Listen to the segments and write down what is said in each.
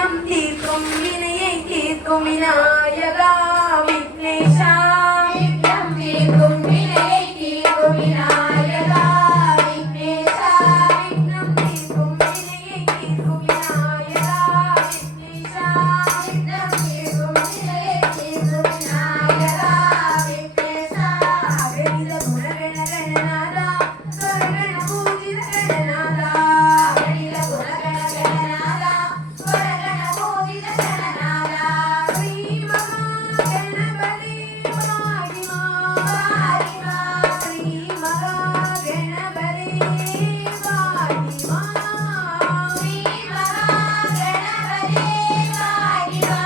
விக்னம் தீர்க்கும் வினையை தீர்க்கும் விநாயகா விக்னேஷா விக்னம் தீர்க்கும் வினையை தீர்க்கும் விநாயகா விக்னேஷா விக்னம் தீர்க்கும் வினையை தீர்க்கும் விநாயகா விக்னேஷா விக்னம் தீர்க்கும் வினையை தீர்க்கும் விநாயகா விக்னேஷா அகணித குணகண கணநாதா ஸ்வரகண பூஜித கணநாதா அகணித குணகண கணநாதா ஸ்வரகண பூஜித கணநாதா ஸ்ரீ மகா கணபதி வாகிமா வாகிமா ஸ்ரீ மகா கணபதி வாகிமா ஸ்ரீ மகா கணபதி வாகிமா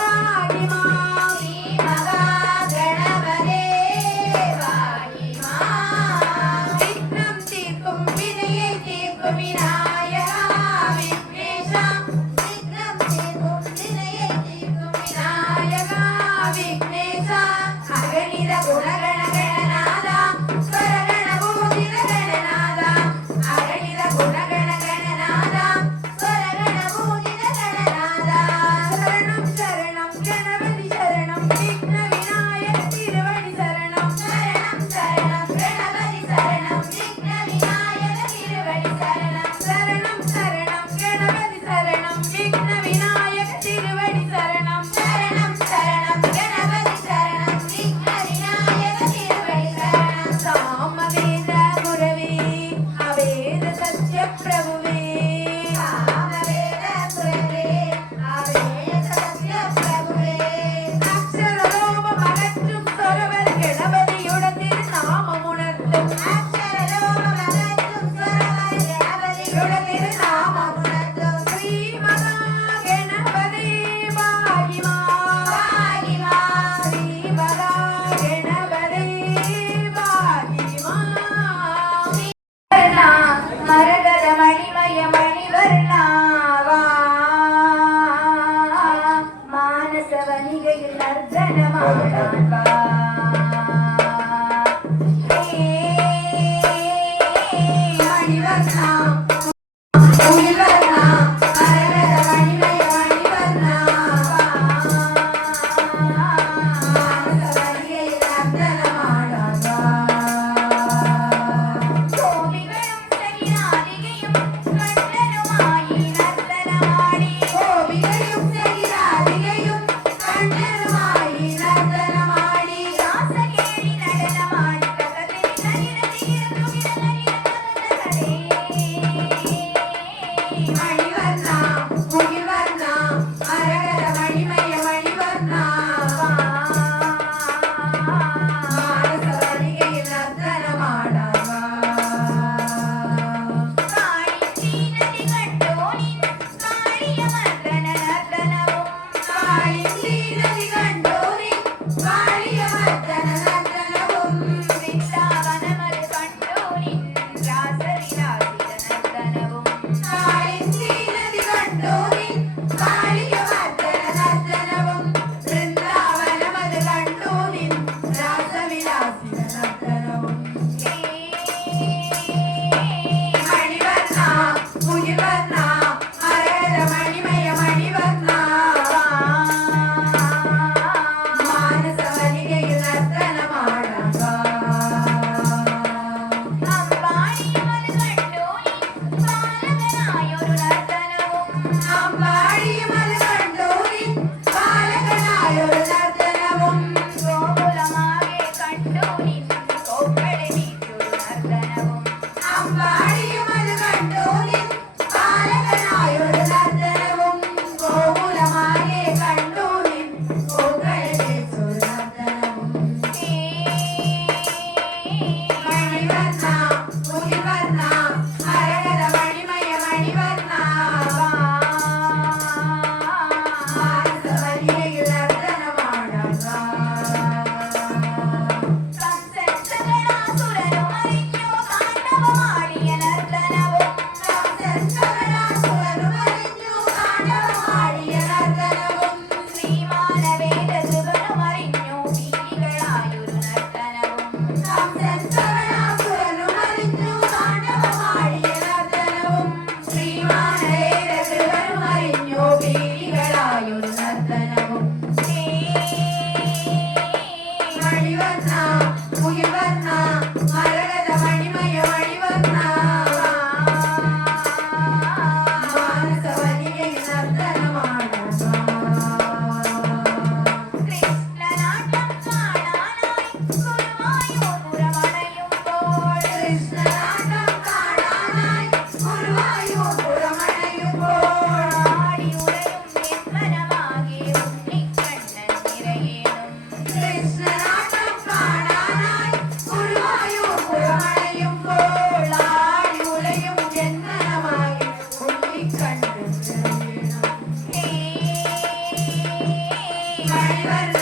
வாகிமா ஸ்ரீ மகா கணபதி வாகிமா விக்னம் தீர்க்கும் வினையை தீர்க்கும் விநாயகா விக்னேஷா விக்னம் தீர்க்கும் வினையை தீர்க்கும் விநாயகா விக்னேஷா அகணித குணகண கணநாதா ஸ்வரகண பூஜித கணநாதா அகணித குணகண கணநாதா ஸ்வரகண பூஜித கணநாதா சரணம் சரணம் கணபதி சரணம் விக்ன விநாயக திருவடி சரணம் சரணம் சரணம் கணபதி சரணம் விக்ன விநாயக திருவடி சரணம் சரணம் சரணம் கணபதி சரணம் விக்ன விநாயக திருவடி சரணம் சரணம் சரணம் கணபதி சரணம் விக்ன விநாயக திருவடி சரணம் சாமவேத குரவே அவேத சத்ய பிரபுவே சாமவேத குரவே அவேத சத்ய பிரபுவே அக்ஷரலோபம் அகற்றும் சொரவர் கணபதியுடன் திருநாமம் உணர்த்தும் அக்ஷரலோபம் அகற்றும் சொரவர் கணபதியுடன் திருநாமம் உணர்த்தும் ஸ்ரீ மகா கணபதி வாகிமா வாகிமா ஸ்ரீ மகா கணபதி வாகிமா மரகத மணிமய மணிவர்ணாவா மானச வணிகையில் நர்த்தனமாடான் வா மணிவர்ணா மணிவர்ணா மரகத மணிமய மணிவர்ணா மானச வணிகையில் நர்த்தனமாடான் வா கோபிகளும் சகிராதிகையும் கண்ணனுமாயி நர்த்தனமாடி கோபிகளும் சகிராதிகையும் கண்ணனுமாயி நர்த்தனமாடி ராசகேளி நடனமாடி கதறி மணிவர்ணா முகில்வர்ணா அரகர மணிமய மணிவர்ணா மானச வணிகையில் நர்த்தனமாடாவா காளிந்தி நதி கண்டோனின் காளிய மர்தன நர்த்தனவும் காளிந்தி நதி கண்டோனின் காளிய மர்தன நர்த்தனவும் பிருந்தாவனமது கண்டோனின் ராசவிலாசித நர்த்தனவும் காளிந்தி நதி கண்டோனின் காளிய மர்தன நர்த்தனவும் பிருந்தாவனமது கண்டோனின் ராசவிலாசித நர்த்தனவும் மணிவர்ணா முகில்வர்ணா அரகர மணிமய மணிவர்ணா மானச வணிகையில் நர்த்தனமாடாவா அம்பாடியமது கண்டோனின் பாலகனாயொரு நர்த்தனவும் அம்பாடியமது கண்டோனின் பாலகனாயொரு நர்த்தனவும் கோகுலமாகே கண்டோனின் கோப்படை மீட்டொரு நர்த்தனவும் அம்பாடியமது கண்டோனின் பாலகனாயொரு நர்த்தனவும் கோகுலமாகே கண்டோனின் கோப்படை மீட்டொரு நர்த்தனவும் மணிவர்ணா முகில்வர்ணா அரகர மணிமய மணிவர்ணா மானச வணிகையில் நர்த்தனமாடாவா கம்சன் சகடாசுரனும் அறிஞ்சோ தாண்டவமாடிய நர்த்தனவும் கம்சன் சகடாசுரனும் அறிஞ்சோ தாண்டவமாடிய நர்த்தனவும் ஸ்ரீமான வேத சிவனும் அறிஞ்சோ பீலிகளாயொரு நர்த்தனவும் கம்சன் சகடாசுரனும் அறிஞ்சோ தாண்டவமாடிய நர்த்தனவும் ஸ்ரீமான வேத சிவனும் அறிஞ்சோ பீலி അണിവർണ്ണ